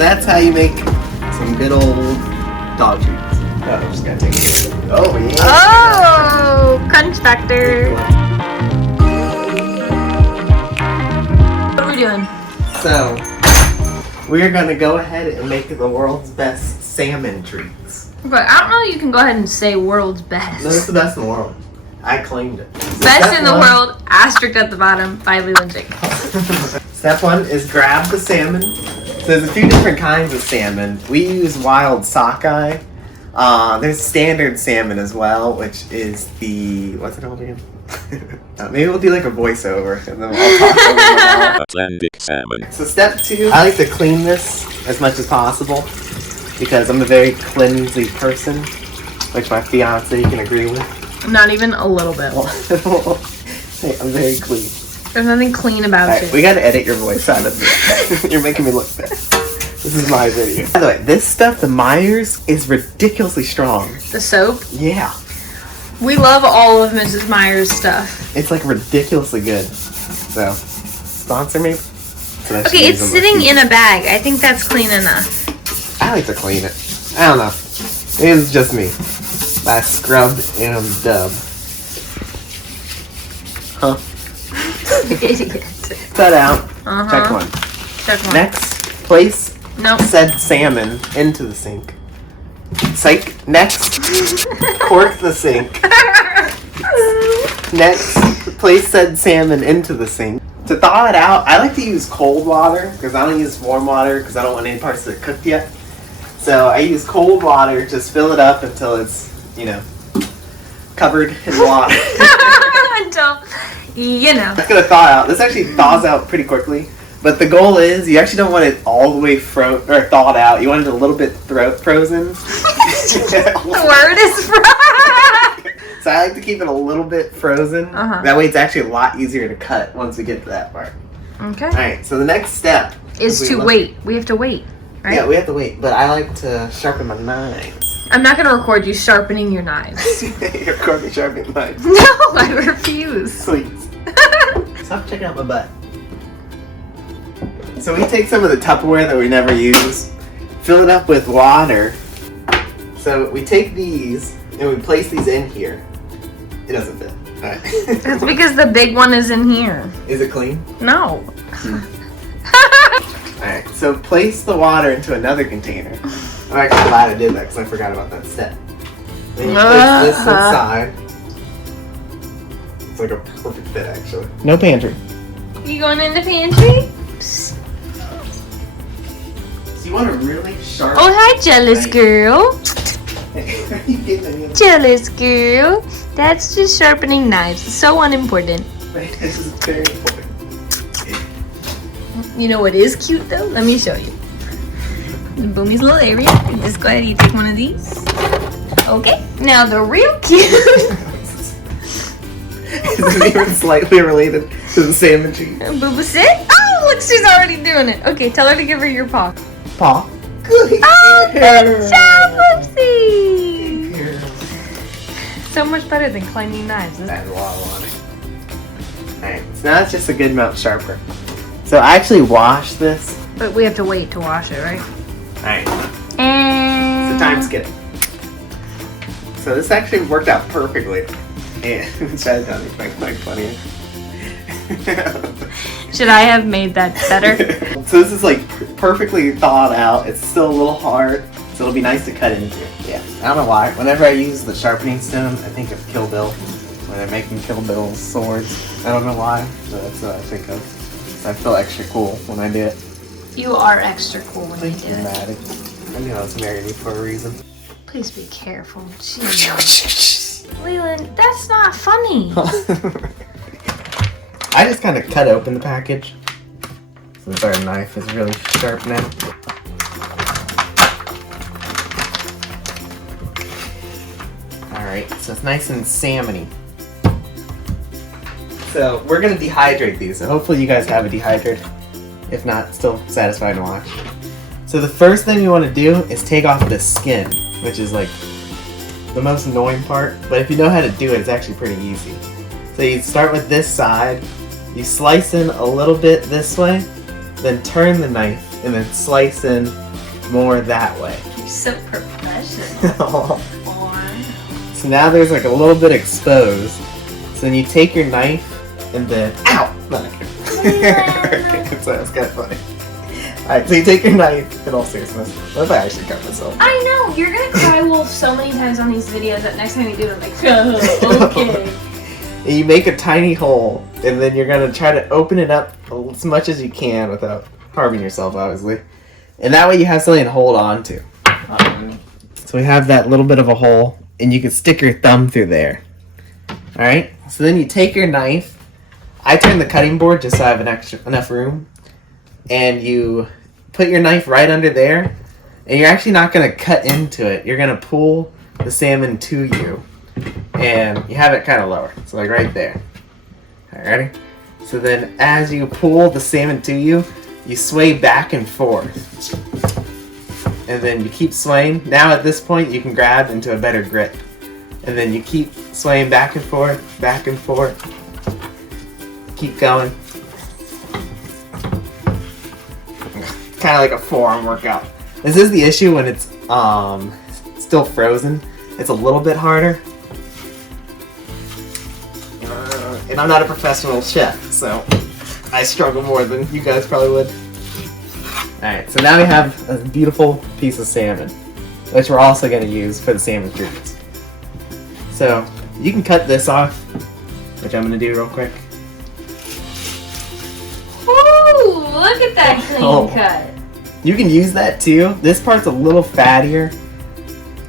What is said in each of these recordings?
that's how you make some good old dog treats. Oh, I'm just gonna take it. Oh, yeah. Oh, crunch factor. What are we doing? So, we're gonna go ahead and make the world's best salmon treats. But I don't know you can go ahead and say world's best. No, it's the best in the world. I claimed it. Best in the world, asterisk at the bottom, by Leland Jake. Step 1 is grab the salmon. So there's a few different kinds of salmon. We use wild sockeye. There's standard salmon as well, which is the, what's it called again? Maybe we'll do like a voiceover and then we'll talk over it all. Atlantic salmon. So step 2, I like to clean this as much as possible because I'm a very cleansy person, which my fiance can agree with. Not even a little bit. Hey, I'm very clean. There's nothing clean about Alright, it. we gotta edit your voice out of this. You're making me look bad. This is my video. By the way, this stuff, the Myers, is ridiculously strong. The soap? Yeah. We love all of Mrs. Meyer's stuff. It's like ridiculously good. So, sponsor me. So I should Okay, use it's them sitting like in a bag. I think that's clean enough. I like to clean it. I don't know. It's just me. I scrubbed and dubbed. Huh? Idiot. Cut out. Uh-huh. Check 1. Check 1. Next, place Nope. said salmon into the sink. Psych. Next, cork the sink. Next, place said salmon into the sink. To thaw it out, I like to use cold water because I don't use warm water because I don't want any parts that are cooked yet. So I use cold water, just fill it up until it's, you know, covered in water. Until, you know. It's gonna thaw out. This actually thaws out pretty quickly. But the goal is, you actually don't want it all the way thawed out. You want it a little bit frozen. The word is frozen. So I like to keep it a little bit frozen. Uh-huh. That way it's actually a lot easier to cut once we get to that part. Okay. Alright, so the next step Is to wait. We have to wait, right? Yeah, we have to wait. But I like to sharpen my knives. I'm not going to record you sharpening your knives. You're recording sharpening knives. No, I refuse. Please. Stop checking out my butt. So we take some of the Tupperware that we never use, fill it up with water. So we take these and we place these in here. It doesn't fit. Alright. That's because the big one is in here. Is it clean? No. Alright, so place the water into another container. I'm actually glad I did that because I forgot about that step. Then you place this inside. It's like a perfect fit actually. No pantry. You going in the pantry? So you want a really sharp... Oh, hi, jealous girl. Are you getting any of Jealous girl. That's just sharpening knives. It's so unimportant. This is very important. You know what is cute though? Let me show you. In Boomy's little area. Just go ahead, you take one of these. Okay. Now the real cute. Is it even slightly related to the salmon cheese? Booba sit. Oh, look, she's already doing it. Okay, tell her to give her your paw. Paw. Good. Oh, good job, Oopsie. So much better than cleaning knives. Isn't it? Add a lot of water. Alright, so now it's just a good amount sharper. So I actually wash this. But we have to wait to wash it, right? Alright, And so time skip. So this actually worked out perfectly. Yeah, should have done it like funnier. should I have made that better? So this is like perfectly thawed out. It's still a little hard, so it'll be nice to cut into. Yeah, I don't know why. Whenever I use the sharpening stone, I think of Kill Bill. When they're making Kill Bill swords. I don't know why, but that's what I think of. So I feel extra cool when I do it. You are extra cool when you do it. Dramatic. I knew I was married for a reason. Please be careful. Jeez. Leland, that's not funny. I just kind of cut open the package since our knife is really sharp now. Alright, so it's nice and salmon-y. So we're going to dehydrate these, so hopefully you guys have a dehydrator. If not, still satisfied to watch. So the first thing you want to do is take off the skin, which is like the most annoying part, but if you know how to do it, it's actually pretty easy. So you start with this side, you slice in a little bit this way, then turn the knife and then slicing more that way. You're so professional. So now there's like a little bit exposed. So then you take your knife and then, ow! So that's kind of funny. Alright, so you take your knife, in all seriousness. What if I actually cut myself? I know, you're gonna cry wolf so many times on these videos that next time you do it, I'm like, oh, okay. And you make a tiny hole, and then you're gonna try to open it up as much as you can without harming yourself, obviously. And that way you have something to hold on to. So we have that little bit of a hole, and you can stick your thumb through there. Alright, so then you take your knife. I turn the cutting board just so I have enough room. And you put your knife right under there. And you're actually not going to cut into it. You're going to pull the salmon to you. And you have it kind of lower. So like right there. Alright, ready? So then as you pull the salmon to you, you sway back and forth. And then you keep swaying. Now at this point you can grab into a better grip. And then you keep swaying back and forth, back and forth. Keep going. Kind of like a forearm workout. This is the issue when it's still frozen. It's a little bit harder. And I'm not a professional chef, so I struggle more than you guys probably would. Alright, so now we have a beautiful piece of salmon, which we're also going to use for the salmon treats. So you can cut this off, which I'm going to do real quick. Ooh, look at that clean cut. You can use that too. This part's a little fattier,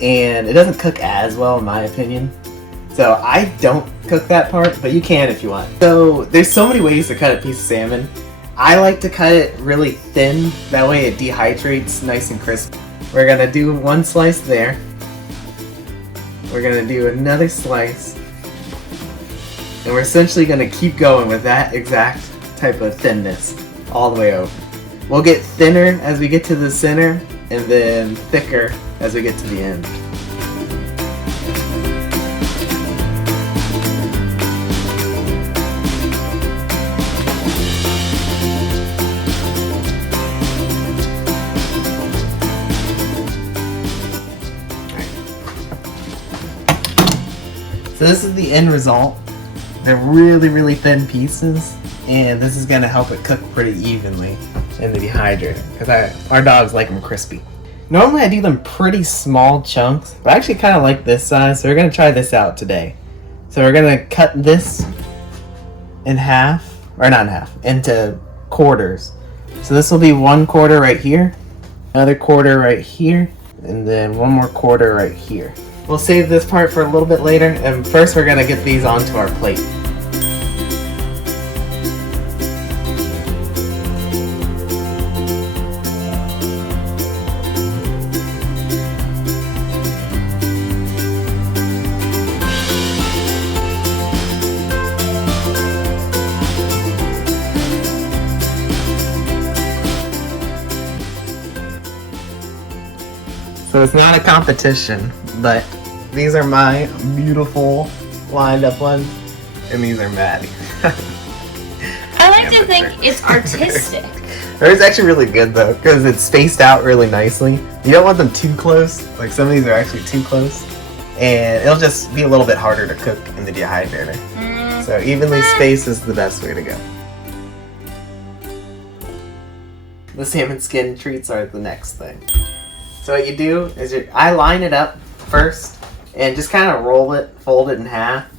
and it doesn't cook as well in my opinion. So I don't cook that part, but you can if you want. So there's so many ways to cut a piece of salmon. I like to cut it really thin, that way it dehydrates nice and crisp. We're gonna do one slice there. We're gonna do another slice. And we're essentially gonna keep going with that exact type of thinness all the way over. We'll get thinner as we get to the center, and then thicker as we get to the end. So this is the end result. They're really, really thin pieces, and this is going to help it cook pretty evenly in the dehydrator, because our dogs like them crispy. Normally I do them pretty small chunks, but I actually kind of like this size, so we're going to try this out today. So we're going to cut this in half, or not in half, into quarters. So this will be 1 quarter right here, another quarter right here, and then 1 more quarter right here. We'll save this part for a little bit later, and first we're going to get these onto our plate. So it's not a competition, but these are my beautiful lined up ones, and these are Maddie. I like to think it's artistic. Hers actually really good though, because it's spaced out really nicely. You don't want them too close, like some of these are actually too close, and it'll just be a little bit harder to cook in the dehydrator. So evenly spaced is the best way to go. The salmon skin treats are the next thing. So what you do is I line it up first and just kind of roll it, fold it in half,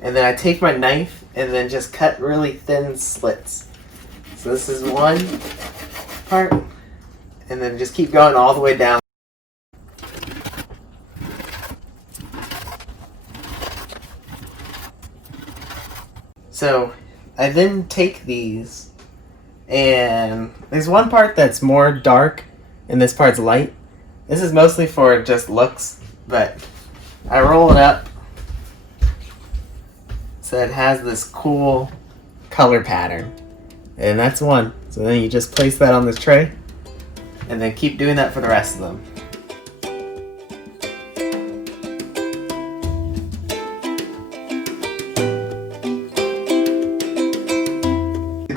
and then I take my knife and then just cut really thin slits. So this is one part, and then just keep going all the way down. So I then take these, and there's one part that's more dark and this part's light. This is mostly for just looks, but I roll it up so it has this cool color pattern. And that's one. So then you just place that on this tray and then keep doing that for the rest of them.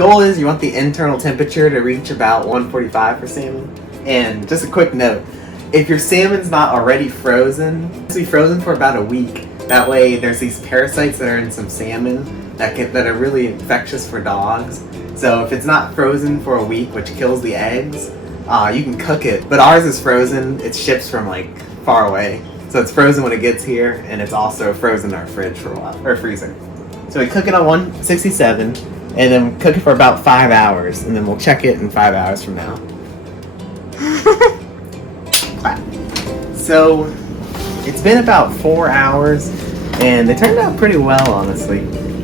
goal is you want the internal temperature to reach about 145 for salmon. And just a quick note, if your salmon's not already frozen, it's be frozen for about a week. That way there's these parasites that are in some salmon that are really infectious for dogs. So if it's not frozen for a week, which kills the eggs, you can cook it. But ours is frozen. It ships from like far away. So it's frozen when it gets here, and it's also frozen in our fridge for a while, or freezer. So we cook it on 167, and then cook it for about 5 hours, and then we'll check it in 5 hours from now. So it's been about 4 hours, and they turned out pretty well, honestly.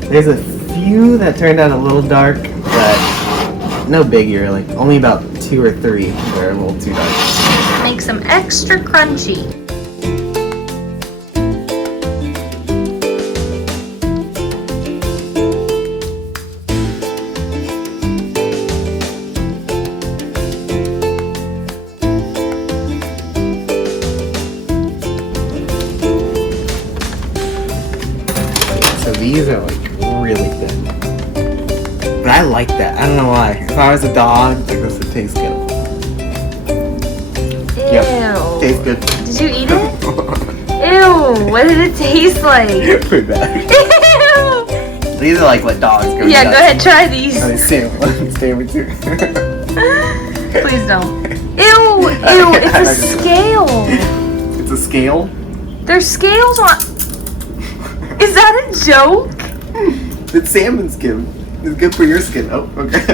There's a few that turned out a little dark, but no biggie really. Only about 2 or 3 that are a little too dark. Make some extra crunchy. So these are like really thin. But I like that. I don't know why. If I was a dog, like this would taste good. Ew. Yep. Tastes good. Did you eat it? Ew. What did it taste like? Pretty bad. Ew. These are like what dogs go Yeah, nuts go ahead, for. try these. Oh, salmon too. Please don't. Ew, ew, it's a scale. It's a scale? There's scales on. Is that a joke? It's salmon skin. It's good for your skin. Oh, okay.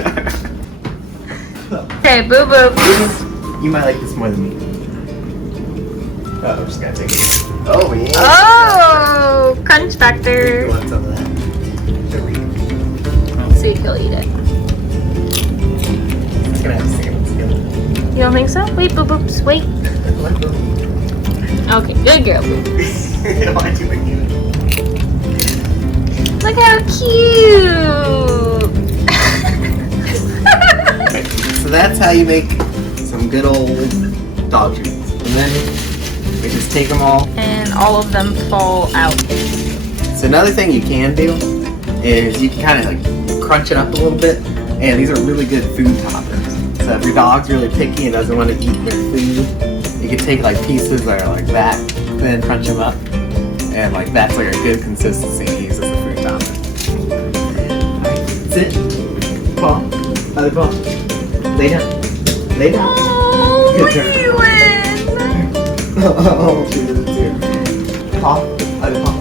Okay, boo boo. You might like this more than me. Oh, I'm just gonna take it. Oh, yeah. Oh, crunch You factor. want some of that? Let's see if he'll eat it. It's gonna have salmon skin. You don't think so? Wait, boo boops, wait. Okay, good girl, boo. Why'd you make it? Look how cute. So that's how you make some good old dog treats. And then we just take them all. And all of them fall out. So another thing you can do is you can kind of like crunch it up a little bit. And these are really good food toppers. So if your dog's really picky and doesn't want to eat their food, you can take like pieces that are like that, and then crunch them up. And like that's like a good consistency to use as a food topper. Alright, sit. Paw. Other paw. Lay down. Lay down. Oh, Good girl. you win. Oh, she did it too. Paw. Other paw.